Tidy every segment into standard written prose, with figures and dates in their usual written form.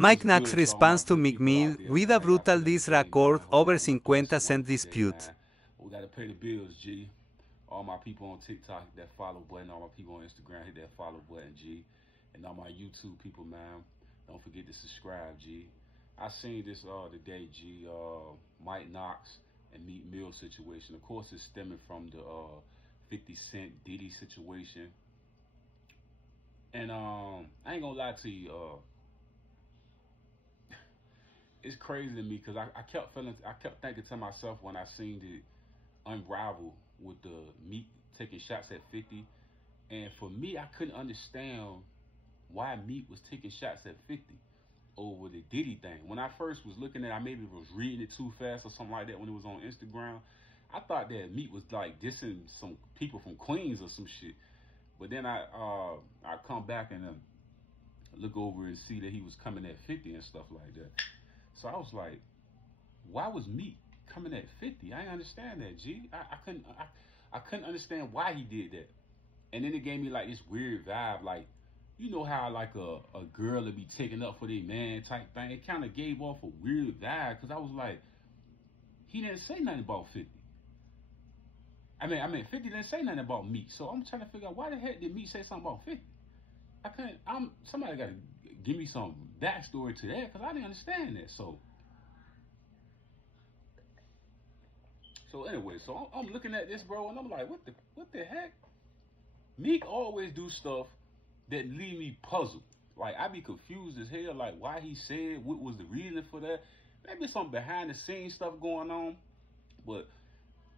Mike Knox responds to Meek Mill with a brutal diss record over 50-cent dispute. We gotta pay the bills, G. All my people on TikTok, hit that follow button. All my people on Instagram, hit that follow button, G. And all my YouTube people, man, don't forget to subscribe, G. I seen this today, G. Mike Knox and Meek Mill situation. Of course, it's stemming from the 50 Cent Diddy situation. And I ain't gonna lie to you, it's crazy to me because I kept thinking to myself when I seen it unravel with the Meek taking shots at 50, and for me, I couldn't understand why Meek was taking shots at 50 over the Diddy thing. When I first was looking at it, I maybe was reading it too fast or something like that when it was on Instagram. I thought that Meek was like dissing some people from Queens or some shit. But then I come back and look over and see that he was coming at 50 and stuff like that. So I was like, why was Meek coming at 50? I didn't understand that, G. I couldn't understand why he did that. And then it gave me like this weird vibe, like, you know how like a girl would be taken up for their man type thing. It kind of gave off a weird vibe because I was like, he didn't say nothing about 50. I mean, 50 didn't say nothing about Meek. So I'm trying to figure out why the heck did Meek say something about 50? Somebody got to give me some backstory to that because I didn't understand that. So anyway, so I'm looking at this, bro, and I'm like, what the heck? Meek always do stuff that leave me puzzled. Like, I be confused as hell, like why he said, what was the reason for that? Maybe some behind the scenes stuff going on. But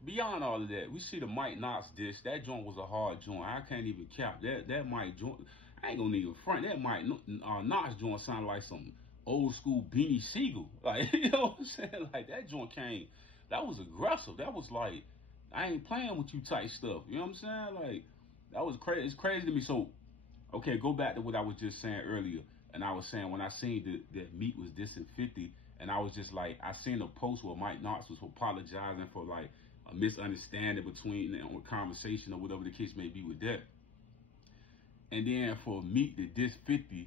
beyond all of that, we see the Mike Knox diss. That joint was a hard joint. I can't even cap that Mike joint. I ain't gonna even front. That Mike Knox joint sounded like some old school Beanie Siegel. Like, you know what I'm saying? Like, that joint came, that was aggressive. That was like, I ain't playing with you type stuff. You know what I'm saying? Like, that was crazy. It's crazy to me. So, okay, go back to what I was just saying earlier. And I was saying when I seen that Meek was dissing 50, and I was just like, I seen a post where Mike Knox was apologizing for like a misunderstanding between or conversation or whatever the case may be with that. And then for Meek to diss 50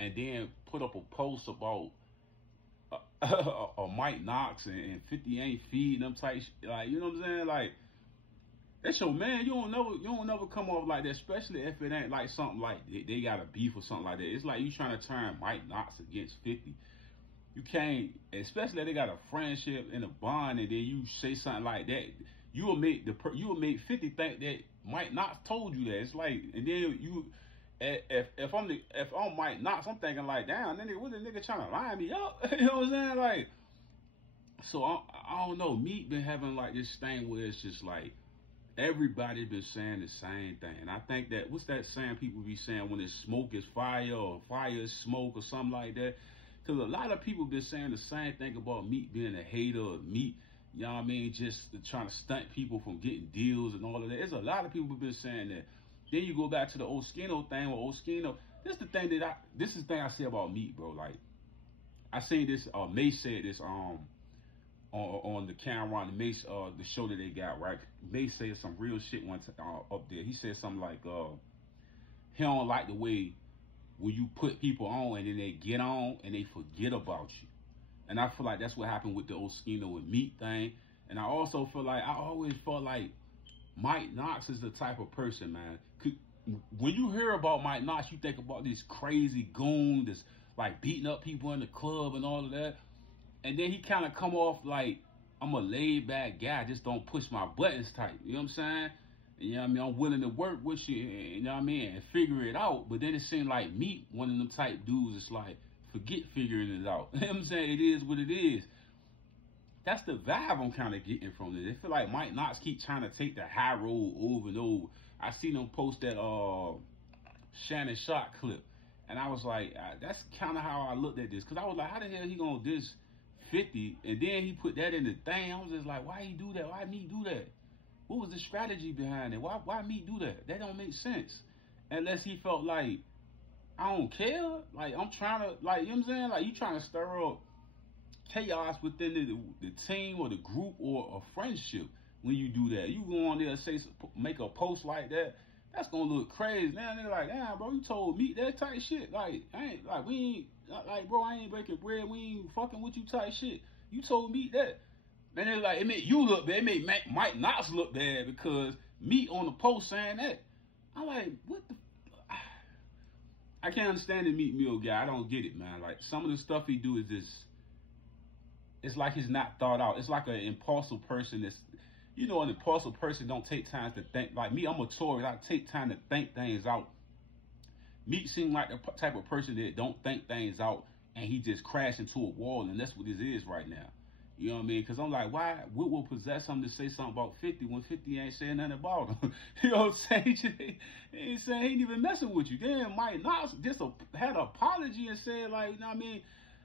and then put up a post about Mike Knox and 50 ain't feeding them type like, you know what I'm saying? Like, that's your man. You don't never come off like that, especially if it ain't like something like they got a beef or something like that. It's like you trying to turn Mike Knox against 50. You can't, especially if they got a friendship and a bond, and then you say something like that. You will make 50 think that Mike Knox told you that. It's like, and then you, if I'm Mike Knox, I'm thinking like, damn, nigga, what the nigga trying to line me up? You know what I'm saying? Like, so I don't know. Meek been having like this thing where it's just like everybody been saying the same thing, and I think that what's that saying people be saying when it's smoke is fire or fire is smoke or something like that. Because a lot of people been saying the same thing about Meek being a hater of Meek. You know what I mean? Just trying to stunt people from getting deals and all of that. There's a lot of people been saying that. Then you go back to the Oskino thing with Oskino. This is the thing I say about Meek, bro. Like, I seen this, May said this on the camera on the Mace the show that they got, right? May said some real shit one up there. He said something like he don't like the way when you put people on and then they get on and they forget about you. And I feel like that's what happened with the Oskino and Meek thing. And I also feel like, I always felt like Mike Knox is the type of person, man. When you hear about Mike Knox, you think about this crazy goon that's like beating up people in the club and all of that. And then he kind of come off like, I'm a laid back guy, just don't push my buttons type. You know what I'm saying? You know what I mean? I'm willing to work with you, you know what I mean, and figure it out. But then it seemed like Meek, one of them type dudes, it's like, forget figuring it out. You know what I'm saying? It is what it is. That's the vibe I'm kind of getting from this. I feel like Mike Knox keep trying to take the high road over and over. I seen him post that Shannon Sharp clip. And I was like, that's kind of how I looked at this. Because I was like, how the hell he going to diss 50? And then he put that in the thing. I was just like, why he do that? Why Meek do that? What was the strategy behind it? Why Meek do that? That don't make sense. Unless he felt like, I don't care. Like, I'm trying to, like, you know what I'm saying? Like, you trying to stir up chaos within the team or the group or a friendship when you do that. You go on there and make a post like that, that's gonna look crazy. Now they're like, damn, bro, you told me that type of shit. Like, I ain't, like, we ain't, Like, bro, I ain't breaking bread. We ain't fucking with you type shit. You told Meek that. And it's like, it made you look bad. It made Mike Knox look bad because Meek on the post saying that. I'm like, what the? I can't understand the Meek Mill guy. I don't get it, man. Like, some of the stuff he do is just, it's like he's not thought out. It's like an impulsive person that's, you know, an impulsive person don't take time to think. Like me, I'm a Taurus. I take time to think things out. Meek seems like the type of person that don't think things out, and he just crashed into a wall, and that's what this is right now. You know what I mean? Because I'm like, why? What will possess him to say something about 50 when 50 ain't saying nothing about him? You know what I'm saying? He ain't saying, he ain't even messing with you. Then Mike Knox just had an apology and said, like, you know what I mean?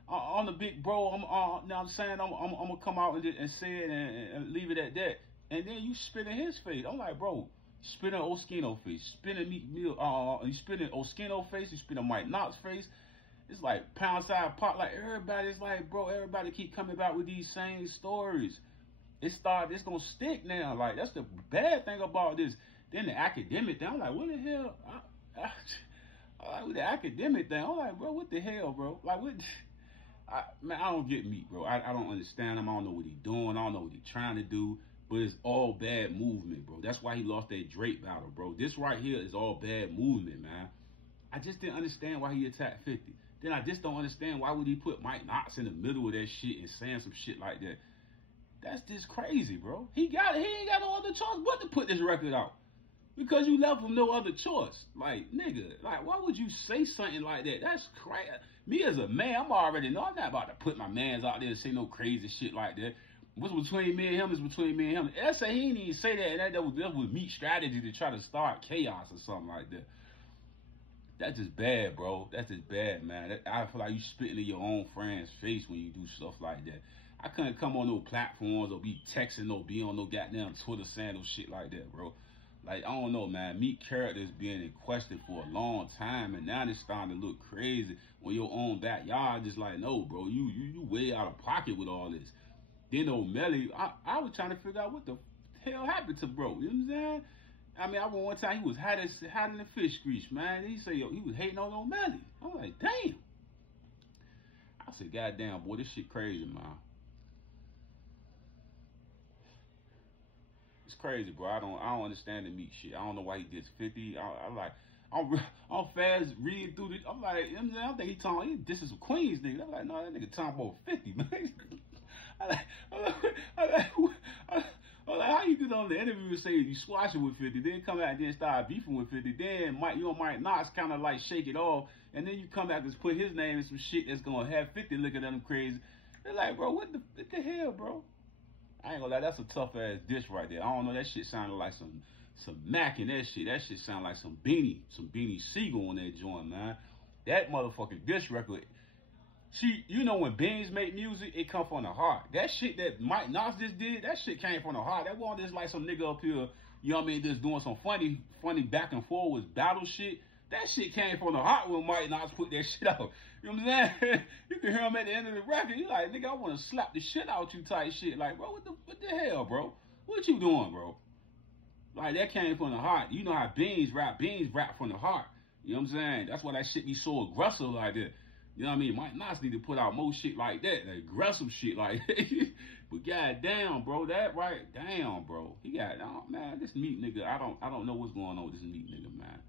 On the big bro, you know what I'm saying? I'm going to come out and say it and leave it at that. And then you spit in his face. I'm like, bro, spit in Oskino face, spit in Meek Mill, you spit in Oskino face, you spit in Mike Knox face. It's like pound side pot. Like, everybody's like, bro, everybody keep coming back with these same stories. It's gonna stick now. Like, that's the bad thing about this. Then the academic thing, I'm like, what the hell? With the academic thing, I'm like, bro, what the hell, bro? Like, what? Man, I don't get Meek, bro. I don't understand him. I don't know what he doing. I don't know what he trying to do. But it's all bad movement, bro. That's why he lost that Drake battle, bro. This right here is all bad movement, man. I just didn't understand why he attacked 50. Then I just don't understand why would he put Mike Knox in the middle of that shit and saying some shit like that. That's just crazy, bro. He ain't got no other choice but to put this record out. Because you left him no other choice. Like, nigga, like, why would you say something like that? That's crazy. Me as a man, I'm already know I'm not about to put my mans out there and say no crazy shit like that. What's between me and him is between me and him. Let's say he didn't even say that, and that was Meek's strategy to try to start chaos or something like that. That's just bad, bro. That's just bad, man. I feel like you spitting in your own friend's face when you do stuff like that. I couldn't come on no platforms or be texting or be on no goddamn Twitter saying no shit like that, bro. Like, I don't know, man. Meek character is being in question for a long time, and now it's starting to look crazy when your own backyard just like, no, bro, you way out of pocket with all this. Then O'Malley, I was trying to figure out what the hell happened to bro. You know what I'm saying? I mean, I remember one time he was hiding the fish grease, man. He said, yo, he was hating on O'Malley. I'm like, damn. I said, goddamn, boy, this shit crazy, man. It's crazy, bro. I don't understand the Meek shit. I don't know why he gets 50. I'm fast reading through this. I'm like, you know what I'm saying? I think he talking. This is some Queens nigga. I'm like, no, that nigga talking about 50, man. I'm like, how you get on the interview and say you squashing with 50, then come out and then start beefing with 50, then you and Mike Knox kind of like shake it off, and then you come back and put his name in some shit that's gonna have 50 looking at him crazy. They're like, bro, what the hell, bro? I ain't gonna lie, that's a tough ass diss right there. I don't know, that shit sounded like some Mac in that shit. That shit sounded like some Beanie Siegel on that joint, man. That motherfucking diss record. See, you know when Beans make music, it come from the heart. That shit that Mike Knox just did, that shit came from the heart. That wasn't just like some nigga up here, you know what I mean, just doing some funny back and forth battle shit. That shit came from the heart when Mike Knox put that shit out. You know what I'm saying? You can hear him at the end of the record. He like, nigga, I want to slap the shit out you type shit. Like, bro, what the hell, bro? What you doing, bro? Like, that came from the heart. You know how Beans rap from the heart. You know what I'm saying? That's why that shit be so aggressive like that. You know what I mean? Mike Knox need to put out more shit like that, aggressive shit like that. But goddamn, bro, that right, damn, bro. He got, oh, man, this Meek nigga, I don't know what's going on with this Meek nigga, man.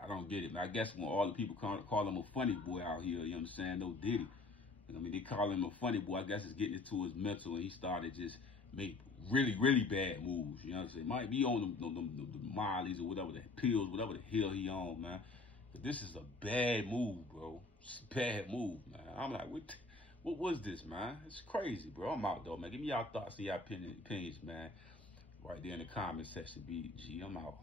I don't get it, man. I guess when all the people call him a funny boy out here, you know what I'm saying? No Diddy. I mean, they call him a funny boy. I guess it's getting into his mental, and he started just make really, really bad moves. You know what I'm saying? Might be on the Miley's or whatever the pills, whatever the hell he on, man. But this is a bad move, bro. It's a bad move, man. I'm like, what was this, man? It's crazy, bro. I'm out, though, man. Give me y'all thoughts and y'all opinions, man. Right there in the comment section, BG. I'm out.